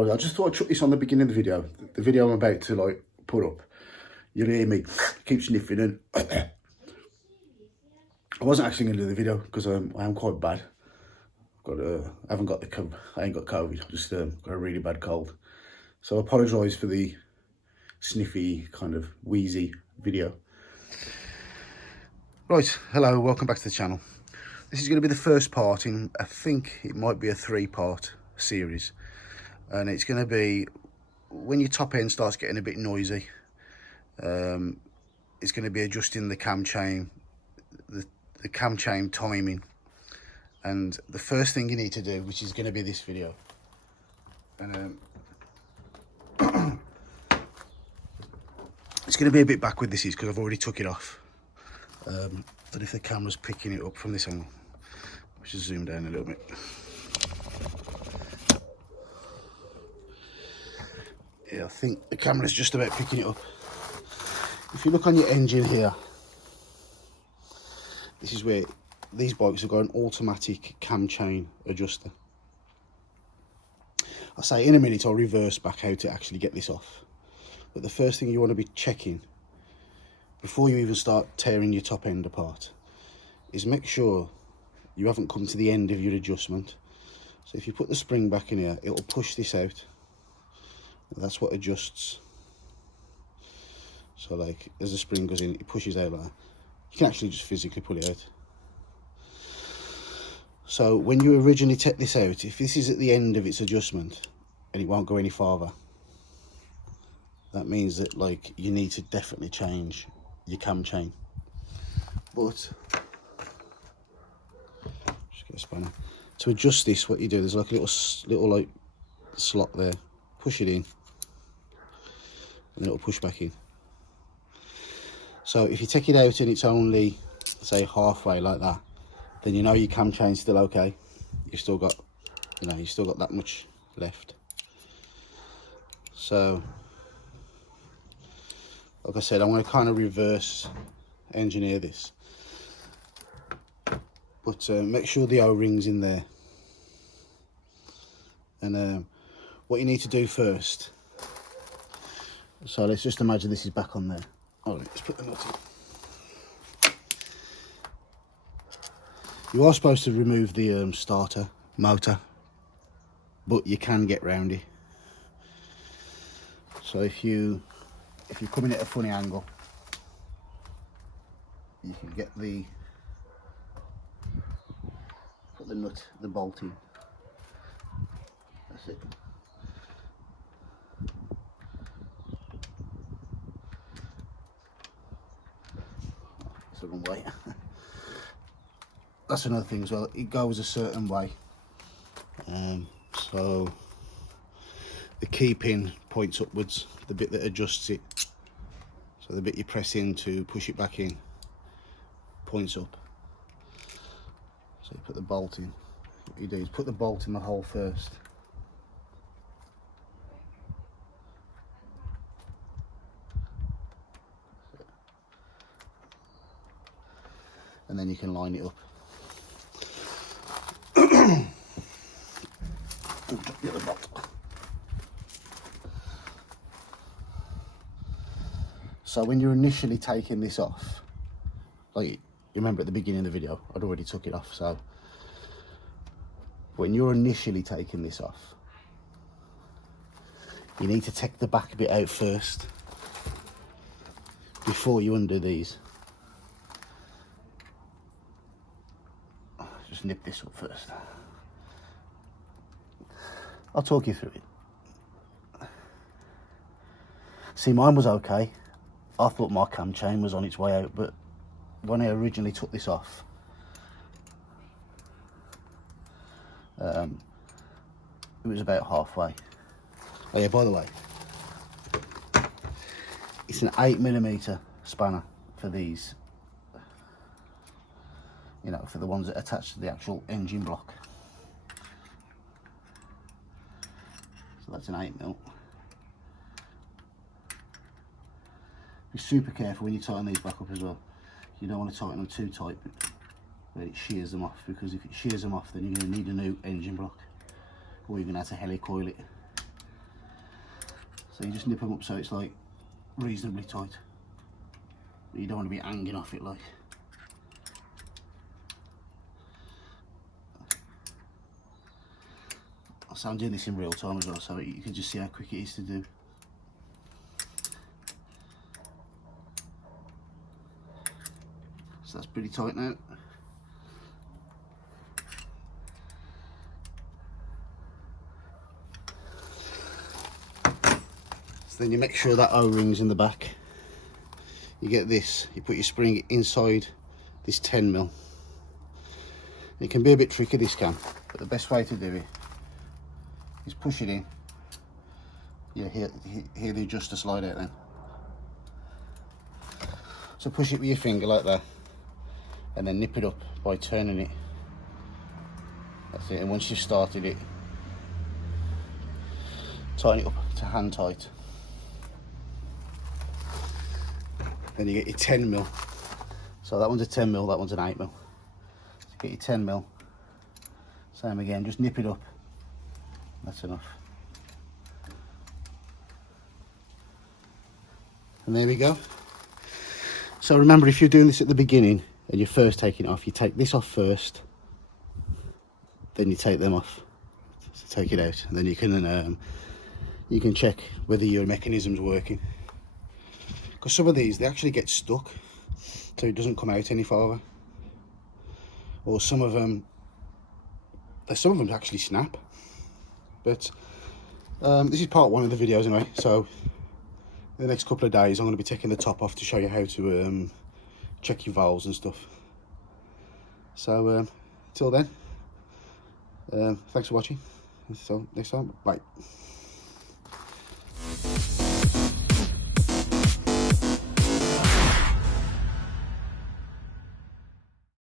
Right, I just thought I'd chuck this on the beginning of the video. The video I'm about to like put up. You'll hear me keep sniffing and I wasn't actually going to do the video because I am quite bad. I haven't got I ain't got COVID. I just got a really bad cold. So I apologise for the sniffy kind of wheezy video. Right, hello, welcome back to the channel. This is going to be the first part in, I think it might be a 3-part series. And it's going to be when your top end starts getting a bit noisy. It's going to be adjusting the cam chain, the cam chain timing. And the first thing you need to do, which is going to be this video. And it's going to be a bit backward, this is, because I've already took it off. But if the camera's picking it up from this angle, let's just zoom down a little bit. Yeah, I think the camera's just about picking it up. If you look on your engine here, this is where these bikes have got an automatic cam chain adjuster. I'll say in a minute I'll reverse back how to actually get this off. But the first thing you want to be checking before you even start tearing your top end apart is make sure you haven't come to the end of your adjustment. So if you put the spring back in here, it'll push this out. That's what adjusts. So like as the spring goes in, it pushes out like that. You can actually just physically pull it out. So when you originally take this out, if this is at the end of its adjustment and it won't go any farther, that means that like you need to definitely change your cam chain. But just get a spanner. To adjust this, what you do, there's like a little like slot there. Push it in, and it'll push back in. So if you take it out and it's only, say, halfway like that, then you know your cam chain's still okay. You've still got, you've still got that much left. So, like I said, I'm going to kind of reverse engineer this. But make sure the O-ring's in there. And what you need to do first, so let's just imagine this is back on there. Oh, let's put the nut in. You are supposed to remove the starter motor, but you can get round it. So if you're coming at a funny angle, you can get put the bolt in. That's it. It's the wrong way. That's another thing as well. It goes a certain way. So the key pin points upwards, the bit that adjusts it. So the bit you press in to push it back in points up. So you put the bolt in. What you do is put the bolt in the hole first. And then you can line it up. Drop the other bolt. So when you're initially taking this off, like you remember at the beginning of the video, I'd already took it off. So when you're initially taking this off, you need to take the back bit out first before you undo these. Just nip this up first. I'll talk you through it. See, mine was okay. I thought my cam chain was on its way out, but when I originally took this off, it was about halfway. Oh yeah, by the way, it's an 8mm spanner for these, for the ones that attach to the actual engine block. So that's an 8mm. Be super careful when you tighten these back up as well. You don't want to tighten them too tight, but it shears them off, because if it shears them off, then you're going to need a new engine block, or you're going to have to helicoil it. So you just nip them up so it's like reasonably tight. But you don't want to be hanging off it like. So I'm doing this in real time as well, so you can just see how quick it is to do. So that's pretty tight now. So then you make sure that O-ring's in the back. You get this, you put your spring inside this 10mm. It can be a bit tricky, this can, but the best way to do it is push it in. Yeah, here the adjuster slide out then. So push it with your finger like that, and then nip it up by turning it. That's it, and once you've started it, tighten it up to hand tight. Then you get your 10mm. So that one's a 10mm, that one's an 8mm. So get your 10mm, same again, just nip it up. That's enough. And there we go. So remember, if you're doing this at the beginning and you're first taking it off, you take this off first, then you take them off. So take it out, and then you can check whether your mechanism's working. Because some of these, they actually get stuck, so it doesn't come out any farther. Or some of them actually snap. But this is part one of the videos anyway, so in the next couple of days I'm going to be taking the top off to show you how to check your valves and stuff. So till then, thanks for watching. So next time, bye.